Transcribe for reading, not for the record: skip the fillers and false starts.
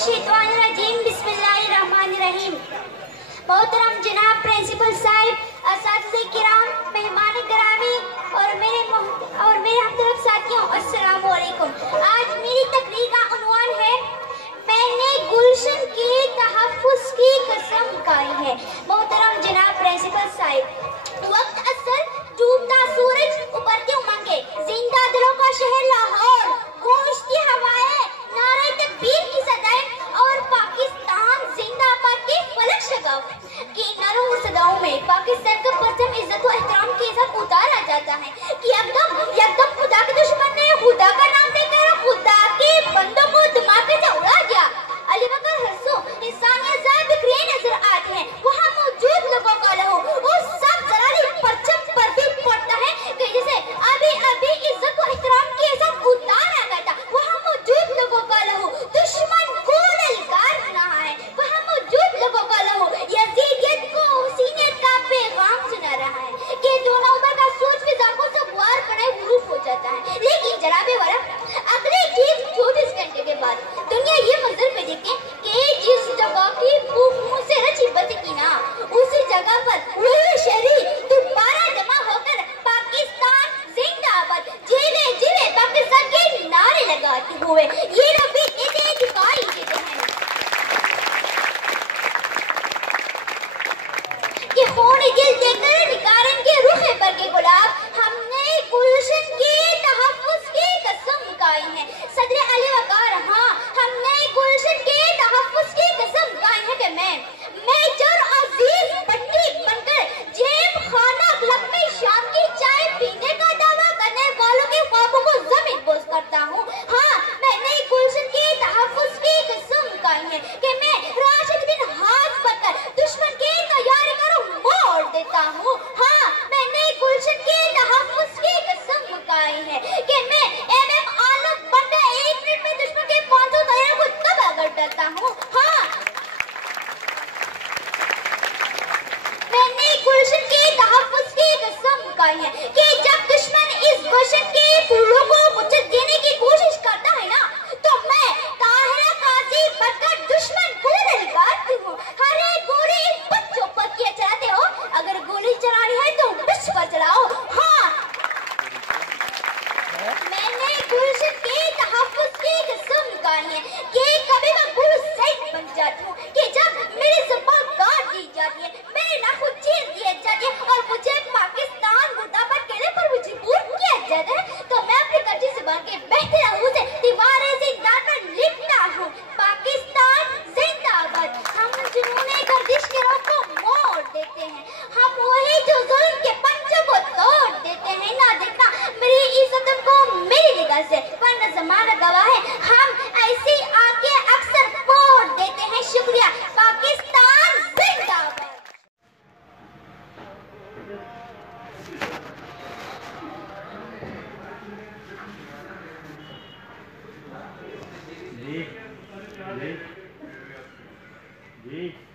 मिनशैतानिर्रजीम बिस्मिल्लाहिर्रहमानिर्रहीम। मोहतरम जनाब प्रिंसिपल साहिब, असातिज़े किराम, मेहमान गिरामी और मेरे हमदर्द साथियों, अस्सलाम वालेकुम। आज मेरी तकरीर का उन्वान है, मैंने गुलशन के तहफ़्फ़ुज़ की कसम खाई है। मोहतरम जनाब प्रिंसिपल साहिब, वक्त असर, डूबता सूरज, उभरती उमंगें, जिंदा दिलों का शहर लाहौर, गूंजती हवाएं, नारे तकबीर की सदाएं और पाकिस्तान जिंदाबाद के फलक शगाफ की नरूं सदाओं में पाकिस्तान का परचम इज्जत और एहतराम के साथ उतारा जाता है कि यकदम खुदा के दुश्मन ने खुदा का नाम देकर खुदा के बंदों को दिमाग से उड़ा दिया। अली बकर हंसो, इंसानियत ज़ाहिर बिखरे नजर आते हैं, वहाँ मौजूद लोगों का लहू उस सब जलाली परचम पर भी पड़ता है कि जिसे अभी इज्जत और एहतराम के साथ उतारा गया था। वहाँ मौजूद लोगों का लहू दुश्मन को ललकार रहा है, वहाँ मौजूद लोगों का लहू यजीदियत को हुसैनियत का पैगाम सुना रहा है कि दोनों उम्र का सोच फिजा को सब वार बनाए हुरूफ हो जाता है। लेकिन जनाबे वाला, अगले ठीक 24 घंटे के बाद दुनिया ये मंजर पे देखती है कि जिस जगह की भूख मुंह से रची बत की ना, उसी जगह पर वही शहरी दोबारा जमा होकर पाकिस्तान जिंदाबाद, जीवे जीवे पाकिस्तान के नारे लगाते हुए ये रबी दिखाई देते हैं कि खून दिल देकर निगारन के रुखे पर के गुलाब, हमने गुलशन के तहफ़्फ़ुज़ की कसम खाई है। सदर अली वकार, हाँ, हमने गुलशन के तहफ़्फ़ुज़ की कसम खाई है कि मैं मेजर अजीज पट्टी बनकर जेब खाना क्लब में शाम की चाय पीने का दावा करने वालों के ख्वाबों को जमीन बोझ करता हूँ। हाँ, मैंने गुलशन के तहफ़्फ़ुज़ की कसम खाई है कि मैं राशिद बिन हाथ बनकर दुश्मन की तैयारी करूँ मोड़ देता हूँ। हाँ, मैंने गुलशन के तहफ़्फ़ुज़ की कसम खाई है कि मैं MM आलम बनकर 1 मिनट में दुश्मन के 500 तैयार को तबाह कर देता हूँ। हाँ, मैंने गुलशन के तहफ़्फ़ुज़ की कसम खाई है कि जब दुश्मन इस गुलशन के फूलों को कुचल देने की कोशिश करता है ना, तो मैं ताहिरा काजी बनकर दुश्मन को ललकारती हूँ। अरे गोली बच्चों पर क्या चलाते हो? अगर गोली चलानी है तो बिच पर चलाओ। हाँ, मैंने गुलशन के तहफ़्फ़ुज़ की कसम खाई है कि कभी मैं गुल सैद बन जाती हूँ कि जब मेरी ज़ुबान काट दी जाती है, मेरी नाखून चीर दिए जाती है और मुझे पाकिस्तान मुर्दाबाद कहने पर मजबूर किया जाता है, तो मैं अपनी कच्ची ज़ुबान के बहते लहू से दीवारें ज़िंदान पर लिखता हूँ, पाकिस्तान जिंदाबाद। हम जुनूने गर्दिश के रोग को मोड़ देते हैं, हम वही जो जुल्म के पंजों को तोड़ देते हैं। ना देखना मेरी इज्जत को मेरी निगाह से, वरना ज़माना गवाह है, हम ऐसी आंखें अक्सर फोड़ देते हैं। शुक्रिया। पाकिस्तान जिंदाबाद। जी जी जी।